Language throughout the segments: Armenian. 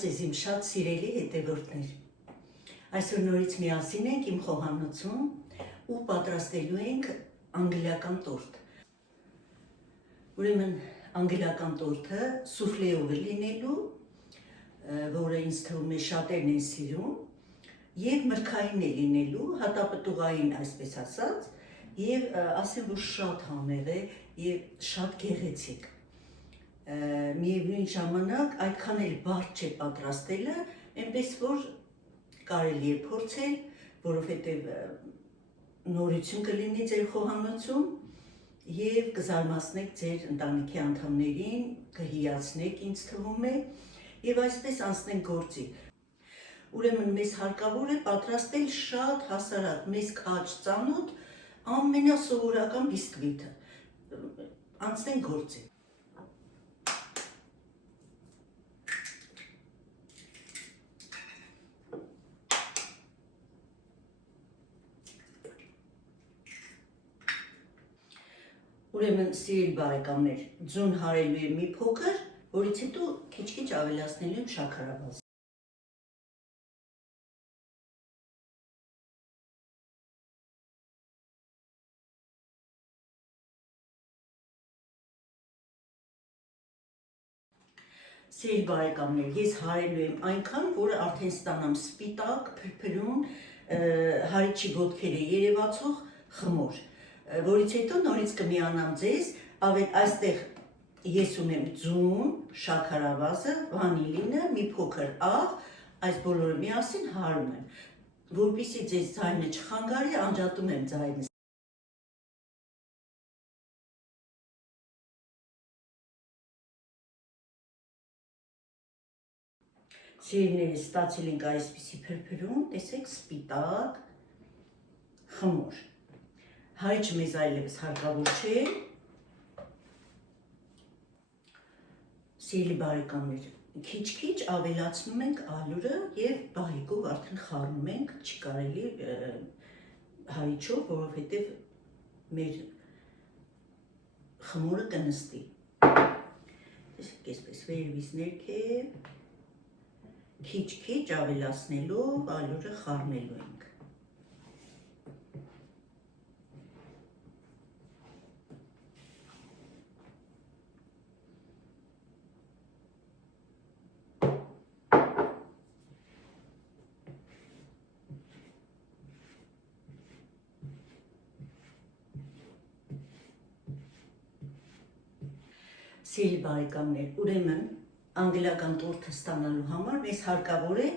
ձեզ իմ շատ սիրելի հետևորդներ։ Այսօր նորից միասին ենք իմ խոհանոցում ու պատրաստելու ենք անգլիական տորտ։ Ուրեմն անգլիական տորտը սուֆլեով է լինելու, որը ինձ թվում է շատերն են սիրում, եւ մրգային է լինելու, հատապտուղային այսպես ասած, եւ ասեմ, որ շատ համեղ է եւ շատ գեղեցիկ։ Միևնույն ժամանակ այդքան էլ բարդ չէ պատրաստելը, այնպես որ կարելի է փորձել, որովհետև նորություն կլինի ձեր խոհանոցում եւ կզարմացնեք ձեր ընտանիքի անդամներին, կհիացնեք, ինձ թվում է, եւ այսպես անցնենք գործի։ Ուրեմն մեզ հարկավոր է պատրաստել շատ հասարակ, մեզ քաջ ծանոթ ամենասովորական բիսկվիթը։ Անցնենք գործի։ Ուրեմն սիրելի բարեկամներ, ձուն հարելու եմ մի փոքր, որից հետո քիչ-քիչ ավելացնելու եմ շաքարավազ։ Սիրելի բարեկամներ, ես հարելու եմ այնքան, որ արդեն ստանամ սպիտակ, փրփրուն, հարիչի ոտքերը երևացող խմոր, որից հետո նորից կմիանամ ձեզ, այստեղ ես ունեմ ձուն, շաքարավազը, վանիլինը, մի փոքր աղ, այս բոլորը միասին հարում եմ, որպեսզի ձեզ ձայնը չխանգարի, անջատում եմ ձայնը։ Սիրելիներս, ստացել ենք այսպիսի փրփրուն, տեսեք, սպիտակ խմոր։ Հարիչը մեզ այլևս հարկավոր չէ։ Սիրելի բարեկամներ, քիչ-քիչ ավելացնում ենք ալյուրը եւ բահիկով արդեն խառնում ենք, չի կարելի հարիչով, որովհետեւ մեր խմորը կնստի։ Տեսեք, այսպես վերևից ներքև քիչ-քիչ ավելացնելով ալյուրը խառնելու ենք։ Սիրելի բարեկամներ, ուրեմն անգլիական տորտը ստանալու համար մեզ հարկավոր է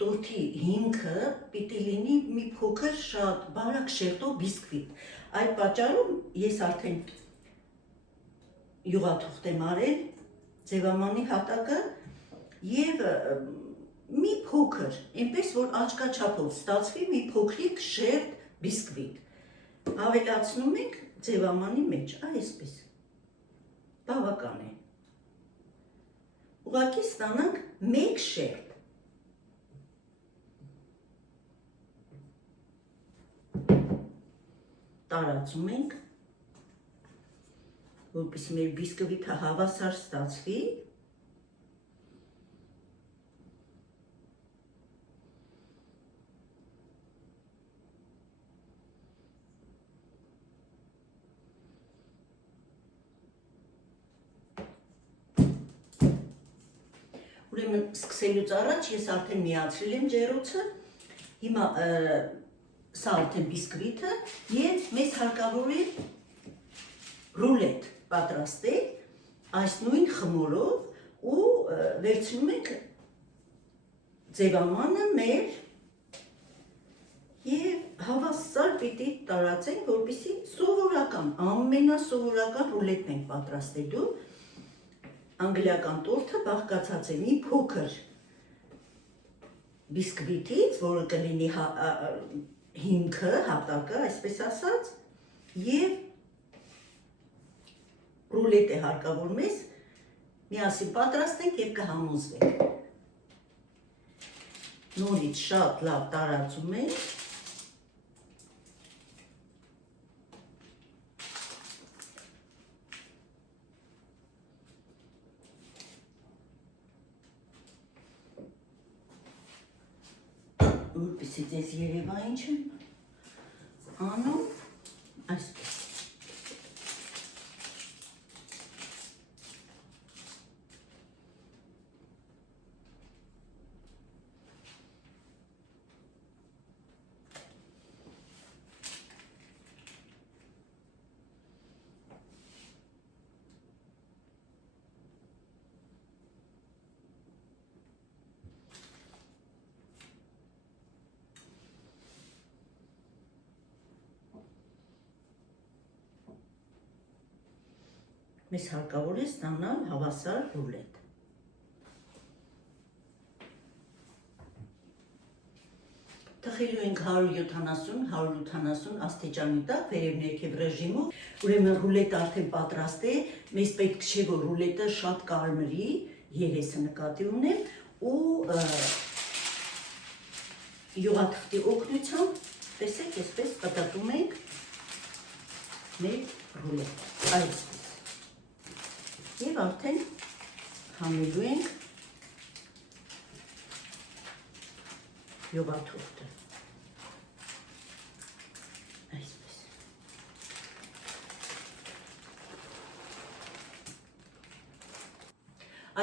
տորտի հիմքը պիտի լինի մի փոքր շատ բարակ շերտով բիսկվիտ։ Այդ պատճառով ես արդեն յուղաթուղթ եմ արել ձևամանի հատակը եւ մի փոքր, այնպես որ աչքաչափով ստացվի մի փոքրիկ շերտ բիսկվիտ։ Ավելացնում ենք ձևամանի մեջ, այսպես։ Բավական է։ Ուղղակի ստանանք մեկ շերտ։ Տարածում ենք, որպեսզի մեր բիսկվիթը հավասար ստացվի։ Ուրեմն սկսելուց առաջ ես արդեն միացրել եմ ջեռոցը, հիմա սա արդեն բիսկվիթը եւ մեզ հարկավոր է ռուլետ պատրաստել այս նույն խմորով ու վերցնում ենք ձևամանը մեր եւ հավասար պիտի տարածենք, որպեսզի սովորական, ամենասովորական ռուլետն ենք պատրաստելու։ Անգլիական տորտը բաղկացած է մի փոքր բիսկվիթից, որը կլինի հիմքը, հատակը, այսպես ասած, եւ ռուլետ է հարկավոր մեզ, միասին պատրաստենք եւ կհամոզվենք։ Նորից շատ լավ տարածում ենք։ որպեսզի ձեզ երևա ինչ եմ անում, այսպես։ Մեզ հարկավոր է ստանալ հավասար ռուլետ։ Թխելու ենք 170-180 աստիճանի տակ վերև ներքև ռեժիմով, ուրեմն ռուլետը արդեն պատրաստ է, մեզ պետք չէ, որ ռուլետը շատ կարմրի, երեսը նկատի ունեմ ու յուղաթղթի օգնությամբ, տեսեք, այսպես պտտում ենք մեր ռուլետը, այսպես։ Եվ արդեն հանելու ենք յուղաթուղթը, այսպես։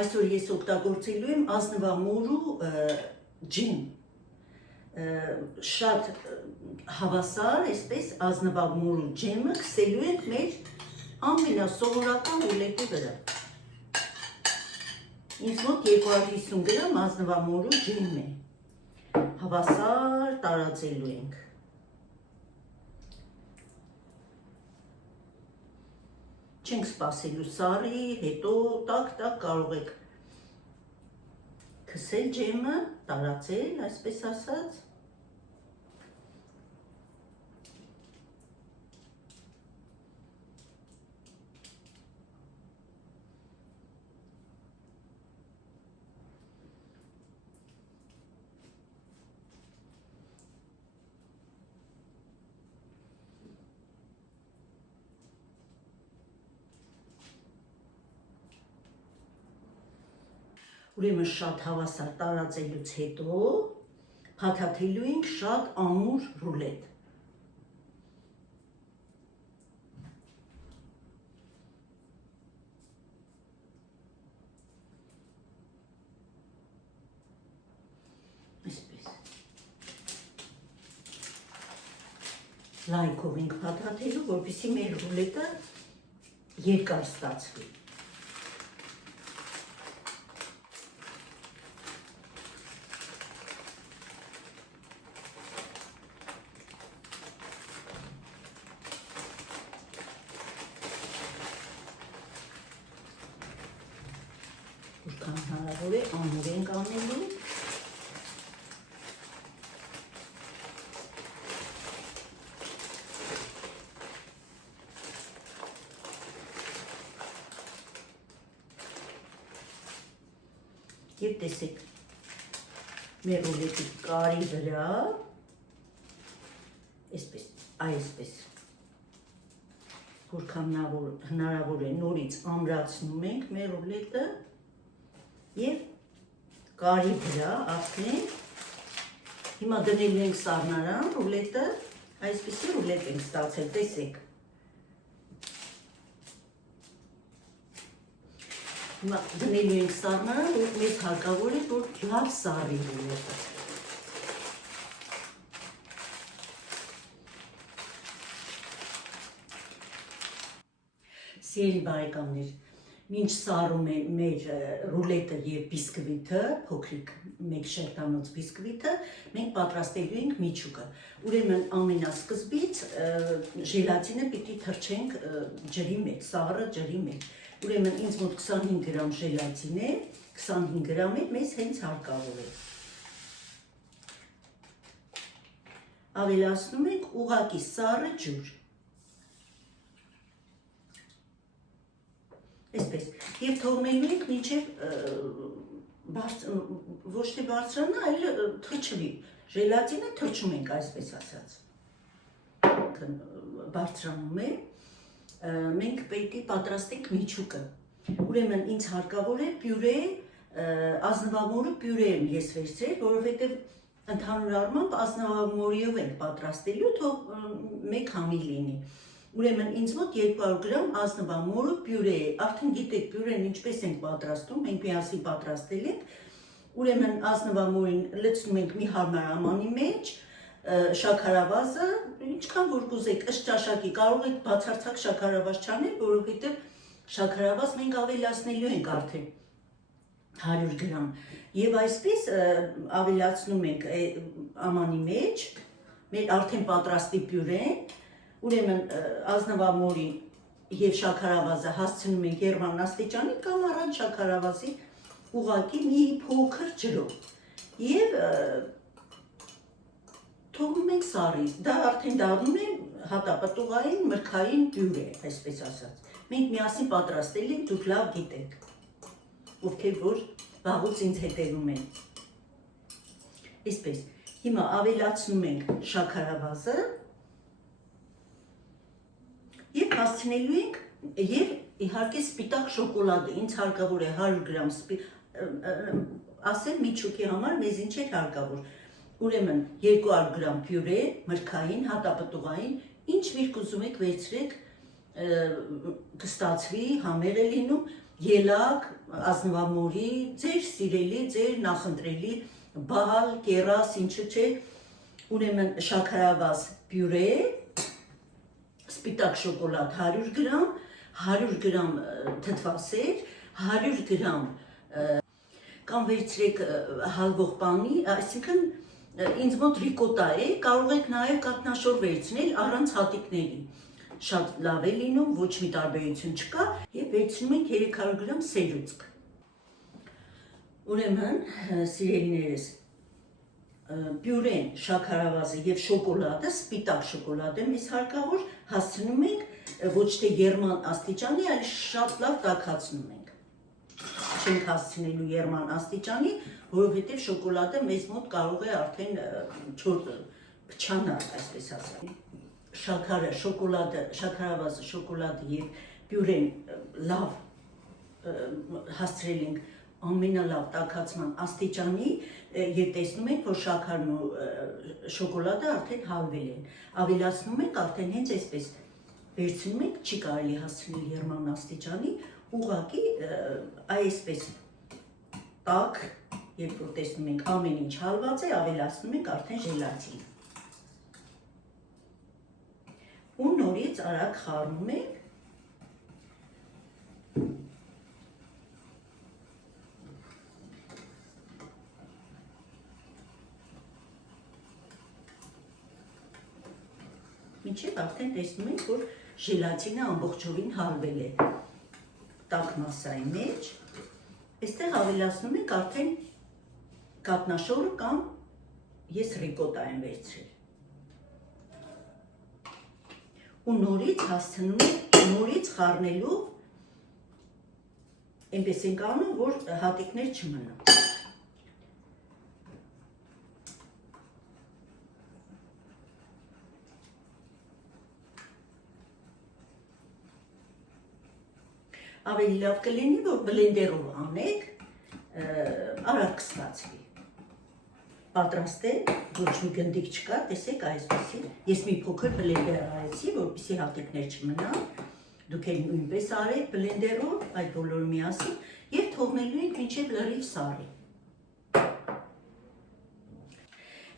Այսօր ես օգտագործելու եմ ազնվամորու ջեմ, շատ հավասար, այսպես ազնվամորու ջեմը քսելու ենք մեր ամենասովորական ռուլետի վրա։ Ինձ մոտ 250 գրամ ազնվամորու ջեմ է, հավասար տարածելու ենք։ Չենք սպասելու սառի, հետո տակ-տակ կարող եք քսել ջեմը, տարածել, այսպես ասած։ Ուրեմն շատ հավասար տարածելուց հետո փաթաթելու ենք շատ ամուր ռուլետ։ Այսպես։ Լայքով ենք փաթաթելու, որպեսզի մեր ռուլետը երկար ստացվի։ Որքան հնարավոր է ամուր ենք անելու։ Եվ տեսեք, մեր ռուլետի կարի վրա, այսպես, որքան հնարավոր է նորից ամրացնում ենք մեր ռուլետը և կարի վրա արդեն, հիմա դնելու ենք սառնարան ռուլետը, այսպիսի ռուլետ ենք ստացել, տեսեք։ Հիմա դնելու ենք սառնարան, որ մեզ հարկավոր է, որ լավ սառի ռուլետը։ Սիրելի բարեկամներ, մինչ սառում է մեր ռուլետը և բիսկվիթը, փոքրիկ մեկ շերտանոց բիսկվիթը, մենք պատրաստելու ենք միջուկը։ Ուրեմն ամենասկզբից ժելատինը պիտի թրջենք ջրի մեջ, սառը ջրի մեջ։ Ուրեմն ինձ մոտ 25 գրամ ժելատին է, 25 գրամ է, մեզ հենց հարկավոր է։ Ավելացնում ենք ուղղակի սառը ջուր։ Այսպես, և թողնելու ենք մինչև ոչ թե բարձրանա, այլ թրջվի, ժելատինը թրջում ենք, այսպես ասած, բարձրանում է, մենք պետք է պատրաստենք միջուկը, ուրեմն ինձ հարկավոր է պյուրե, ազնվամորու պյուրե եմ ես վերցրել, որովհետև Ընդհանուր առմամբ ազնավամորիով ենք պատրաստելու, թող մեկ համի լինի։ Ուրեմն ինձ մոտ 200 գրամ ազնվամորը պյուրե է, արդեն գիտեք պյուրեն ինչպես ենք պատրաստում, մենք միասին պատրաստել ենք, ուրեմն ազնվամորին լցնում ենք մի հարմար ամանի մեջ, շաքարավազը, ինչքան որ կուզեք, ըստ ճաշակի, կարող եք բացարձակ շաքարավազ չանել, որովհետև շաքարավազ մենք ավելացնելու ենք արդեն 100 գրամ եւ այսպես ավելացնում ենք ամանի մեջ մեր արդեն պատրաստի պյուրեն, ուրեմն ազնվամորին եւ շաքարավազը հասցնում ենք եռման աստիճանի կամ առանց շաքարավազի ուղղակի մի փոքր ջրով եւ թողնում ենք սառի, դա արդեն դառնում է հատապտուղային մրգային պյուրե, այսպես ասած։ Մենք միասին պատրաստել ենք, դուք լավ գիտեք, ովքեր որ վաղուց ինձ հետևում են։ Այսպես, հիմա ավելացնում ենք շաքարավազը եւ հասցնելու ենք եւ իհարկե սպիտակ շոկոլադը, ինձ հարկավոր է 100 գրամ ասեմ միջուկի համար մեզ ինչ է հարկավոր։ Ուրեմն 200 գրամ պյուրե, մրգային, հատապտուղային, ինչ միրգ ուզում եք վերցրեք, կստացվի, համեղ է լինում, ելակ, ազնվամորի, ձեր սիրելի, ձեր նախընտրելի, բալ, կերաս, ինչը չէ, ուրեմն շաքարավազ պյուրե, սպիտակ շոկոլադ 100 գրամ, 100 գրամ թթվասեր, 100 գրամ կամ վերցրեք հալվող պանի, այսինքն ինձ մոտ ռիկոտա է, կարող եք նաև կաթնաշոր վերցնել առանց հատիկների, շատ լավ է լինում, ոչ մի տարբերություն չկա եւ վերցնում ենք 300 գրամ սերուցք։ Ուրեմն, սիրելիներս, պյուրեն, շաքարավազը եւ շոկոլադը, սպիտակ շոկոլադը մեզ հարկավոր հասցնում ենք ոչ թե եռման աստիճանի, այլ շատ լավ տաքացնում ենք։ Չենք հասցնելու եռման աստիճանի, որովհետեւ շոկոլադը մեզ մոտ կարող է արդեն փչանալ, այսպես ասած։ Շաքարը, շոկոլադը, շաքարավազը, շոկոլադը եւ պյուրեն լավ հասցրել ենք ամենալավ տաքացման աստիճանի եւ տեսնում ենք, որ շաքարն ու շոկոլադը արդեն հալվել են։ Ավելացնում ենք արդեն հենց այսպես վերցնում ենք, չի կարելի հասցնել եռման աստիճանի, ուղղակի այսպես տաք, երբ որ տեսնում ենք ամեն ինչ հալված է, ավելացնում ենք արդեն ժելատին։ Ու նորից արագ խառնում ենք։ Մինչև արդեն տեսնում ենք, որ ժելատինը ամբողջովին հալվել է տաք մասայի մեջ։ Այստեղ ավելացնում ենք արդեն կատնաշորը կամ ես ռիկոտա եմ վերցրել։ Ու նորից հասցնում ենք, նորից խառնելու, այնպես ենք անում, որ հատիկներ չմնան։ Ավելի լավ կլինի, որ բլենդերով անեք, արագ կստացվի։ Պատրաստել, ոչ մի գնդիկ չկա, տեսեք այսպեսի։ Ես մի փոքր բլենդեր արեցի, որպեսզի հատիկներ չմնան։ Դուք էլ նույնպես արեք բլենդերով, այդ բոլորը միասին, եւ թողնելու ենք մինչև լրիվ սառի։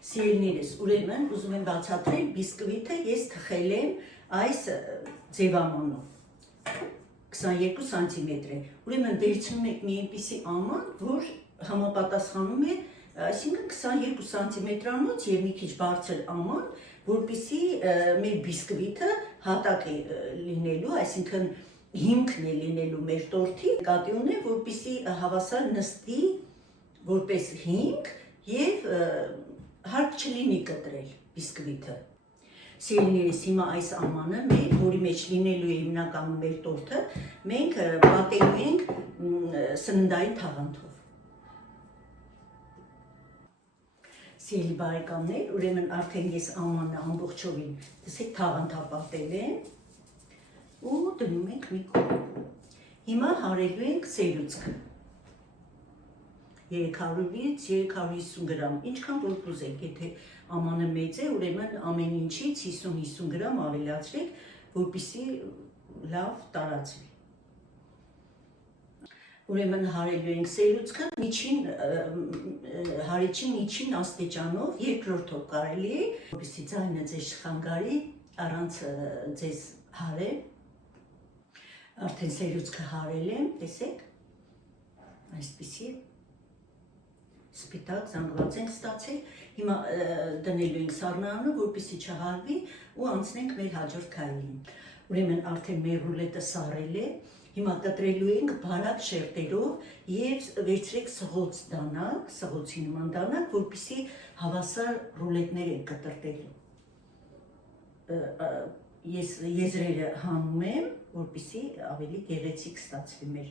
Սիրելիներս, ուրեմն ուզում եմ բացատրել բիսկվիտը ես թխել եմ այս ձևամանով։ 22 սանտիմետր է, ուրեմն վերցնում եք մի այնպիսի աման, որ համապատասխանում է, այսինքն 22 սանտիմետրանոց եւ մի քիչ բարձր աման, որպեսզի մեր բիսկվիտը հատակ է լինելու, այսինքն հիմքն է լինելու մեր տորթի, նկատի ունեմ, որպեսզի հավասար նստի որպես հիմք եւ հարկ չլինի կտրել բիսկվիտը։ Սիրելիներս, հիմա այս ամանը մեր, որի մեջ լինելու է հիմնականում մեր տորթը, մենք պատելու ենք սննդային թաղանթով։ Սիրելի բարեկամներ, ուրեմն արդեն ես ամանը ամբողջովին, տեսեք թաղանթապատել եմ ու դնում ենք մի կողմ։ Հիմա հարելու ենք սերուցքը։ 300-ից 350 գրամ, ինչքան որ կուզեք, եթե ամանը մեծ է, ուրեմն ամեն ինչից 50-50 գրամ ավելացրեք, որպեսզի լավ տարածվի։ Ուրեմն հարելու ենք սերուցքը հարիչի միջին աստիճանով, երկրորդով կարելի է, որպեսզի ձայնը ձեզ չխանգարի, առանց ձեզ հարել։ Արդեն սերուցքը հարել եմ, տեսեք, այսպիսի սպիտակ զանգված ենք ստացել, հիմա դնելու ենք սառնարանը, որպեսզի չհարվի ու անցնենք մեր հաջորդ քայլին։ Ուրեմն արդեն մեր ռուլետը սառել է, հիմա կտրելու ենք բարակ շերտերով և վերցրեք սղոց դանակ, սղոցի նման դանակ, որպեսզի հավասար ռուլետներ ենք կտրտելու։ Ես եզրերը հանում եմ, որպեսզի ավելի գեղեցիկ ստացվի մեր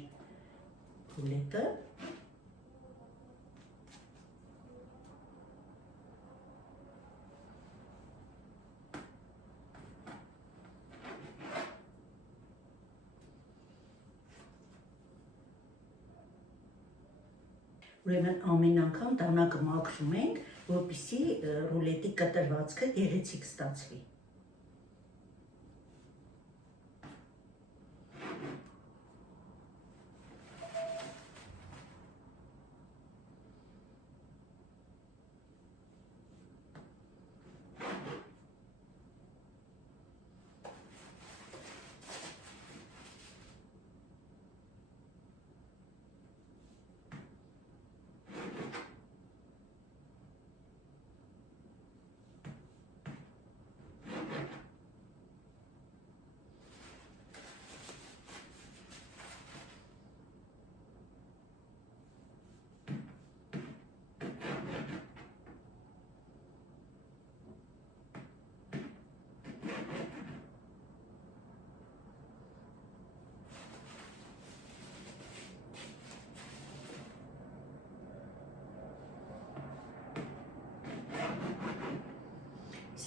ռուլետը։ Ուրեմն ամեն անգամ դանակը մաքրում ենք, որպեսզի ռուլետի կտրվածքը գեղեցիկ ստացվի։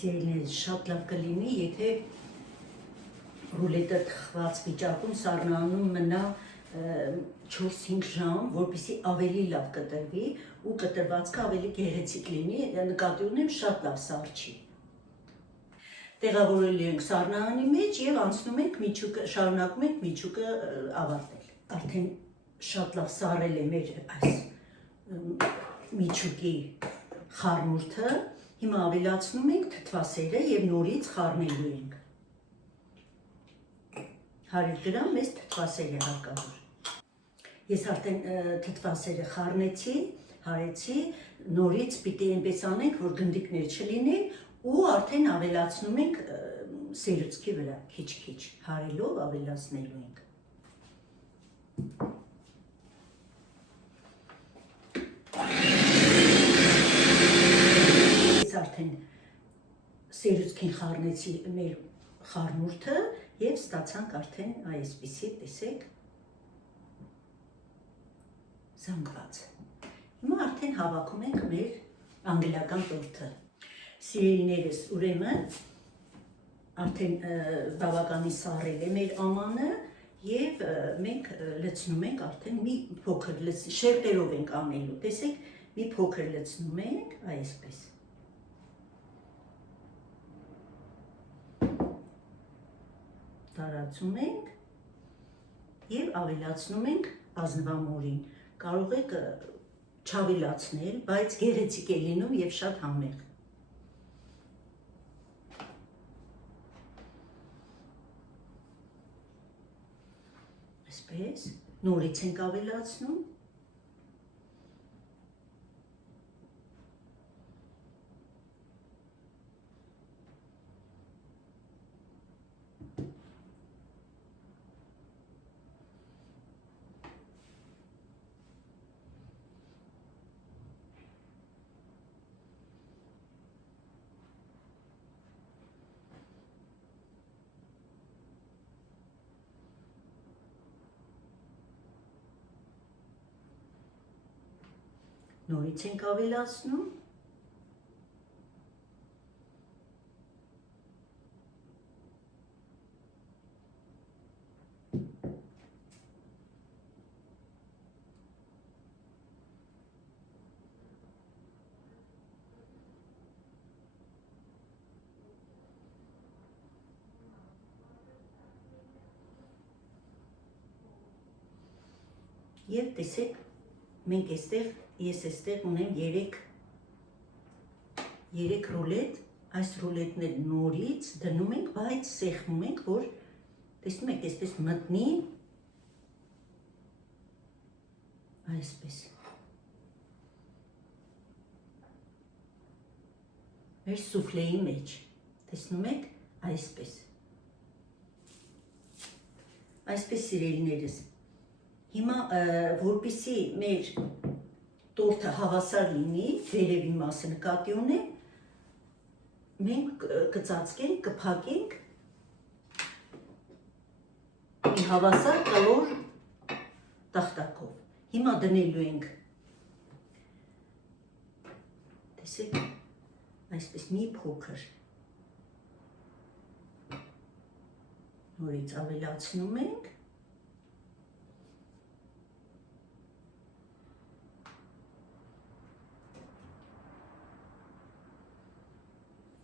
Սիրելիներս, շատ լավ կլինի, եթե ռուլետը թխված վիճակում սառնանում մնա 4-5 ժամ, որպեսզի ավելի լավ կտրվի ու կտրվածքը ավելի գեղեցիկ լինի, նկատի ունեմ շատ լավ սառչի։ Տեղավորելու ենք սառնարանի մեջ և անցնում ենք միջուկը, շարունակում ենք միջուկը ավարտել։ Արդեն շատ լավ սառել է մեր այս միջուկի խառնուրդը, հիմա ավելացնում ենք թթվասերը և նորից խառնելու ենք։ 100 գրամ մեզ թթվասեր է հարկավոր։ Ես արդեն թթվասերը խառնեցի, հարեցի, նորից պիտի այնպես անենք, որ գնդիկներ չլինեն ու արդեն ավելացնում ենք սերուցքի վրա, քիչ-քիչ հարելով ավելացնելու ենք։ Ես արդեն սերուցքին խառնեցի մեր խառնուրդը և ստացանք արդեն այսպիսի, տեսեք, զանգված։ Հիմա արդեն հավաքում ենք մեր անգլիական տորթը։ Սիրելիներս, ուրեմն արդեն բավականին սառել է մեր ամանը և մենք լցնում ենք արդեն մի փոքր, շերտերով ենք անելու, տեսեք, մի փոքր լցնում ենք, այսպես։ Տարածում ենք և ավելացնում ենք ազնվամորին։ Կարող եք չավելացնել, բայց գեղեցիկ է լինում և շատ համեղ։ Այսպես, նորից ենք ավելացնում։ Նորից ենք ավելացնում։ Եվ տեսեք, մենք ես էստեղ ունեմ 3 ռուլետ, այս ռուլետները նորից դնում ենք, բայց սեղմում ենք, որ տեսնում եք, այսպես մտնի, այսպես, մեր սուֆլեի մեջ, տեսնում եք, այսպես, սիրելիներս, հիմա որպեսզի մեր տորթը հավասար լինի, վերևի մասը նկատի ունենք, մենք կծածկենք, կփակենք մի հավասար կլոր տախտակով, հիմա դնելու ենք, տեսեք, այսպես մի փոքր, նորից ավելացնում ենք,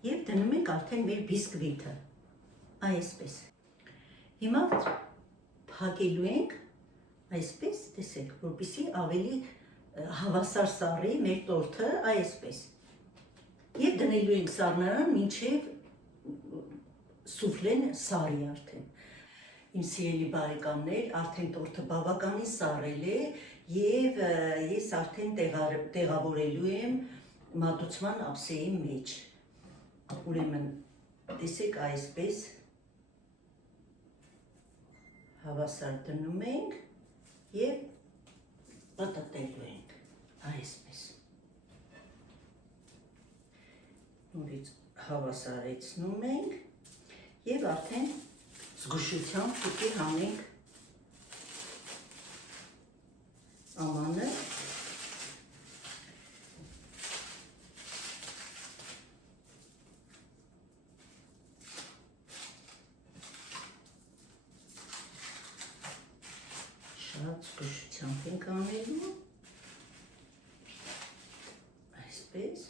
և դնում ենք արդեն մեր բիսկվիթը, այսպես, հիմա փակելու ենք, այսպես, տեսեք, որպեսզի ավելի հավասար սառի մեր տորթը, այսպես, և դնելու ենք սառնարան, մինչև սուֆլեն սառի արդեն, իմ սիրելի բարեկամներ, արդեն տորթը բավականին սառել է և ես արդեն տեղավորելու եմ մատուցման ափսեի մեջ, ուրեմն տեսեք այսպես հավասար դնում ենք և պտտելու ենք, այսպես, նորից հավասարեցնում ենք և արդեն զգուշությամբ պիտի հանենք ամանը, շատ զգուշությամբ ենք անելու, այսպես,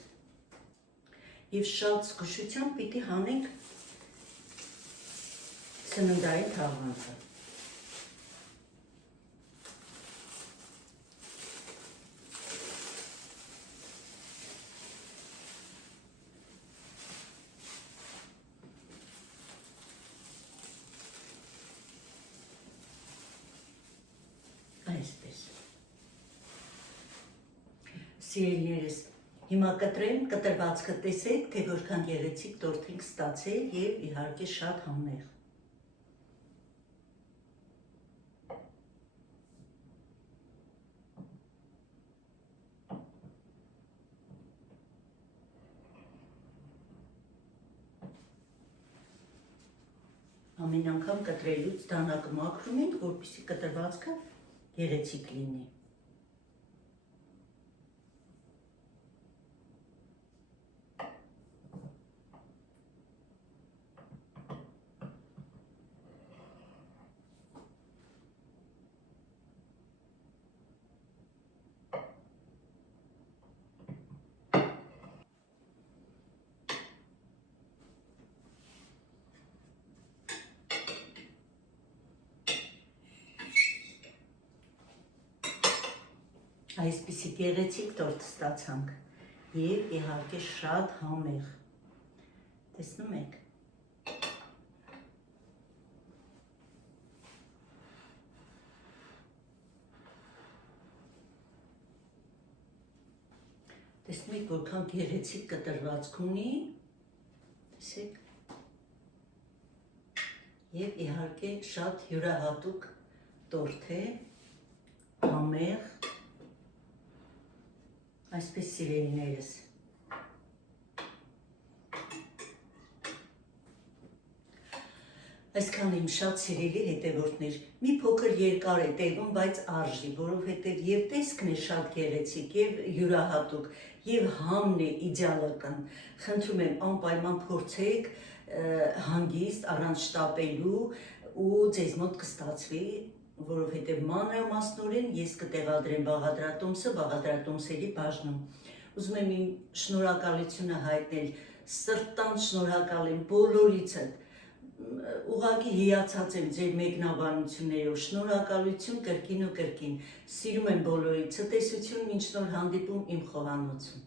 և շատ զգուշությամբ պիտի հանենք սննդային թաղանթը, այսպես, սիրելիներս, հիմա կտրեմ, կտրվածքը տեսեք, թե որքան գեղեցիկ տորթ ենք ստացել և իհարկե շատ համեղ, ամեն անգամ կտրելուց դանակը մաքրում ենք, որպեսզի կտրվածքը գեղեցիկ լինի։ Այսպիսի գեղեցիկ տորթ ստացանք և իհարկե շատ համեղ, տեսնում եք, տեսնում եք որքան գեղեցիկ կտրվածք ունի, տեսեք, և իհարկե շատ յուրահատուկ տորթ է, համեղ, այսպես սիրելիներս, այսքան իմ շատ սիրելի հետևորդներ, մի փոքր երկար է տևում, բայց արժի, որովհետև և տեսքն է շատ գեղեցիկ, և յուրահատուկ, և համն է իդեալական, խնդրում եմ անպայման փորձեք հանգիստ, առանց շտապելու ու ձեզ մոտ կստացվի, որովհետև մանրամասնորեն ես կտեղադրեմ բաղադրատոմսը բաղադրատոմսերի բաժնում։ Ուզում եմ իմ շնորհակալությունը հայտնել, սրտանց շնորհակալ եմ բոլորիցդ, ուղղակի հիացած եմ ձեր մեկնաբանություններով, շնորհակալություն կրկին ու կրկին, սիրում եմ բոլորիցը, տեսություն մինչ նոր հանդիպում իմ խոհանոցում։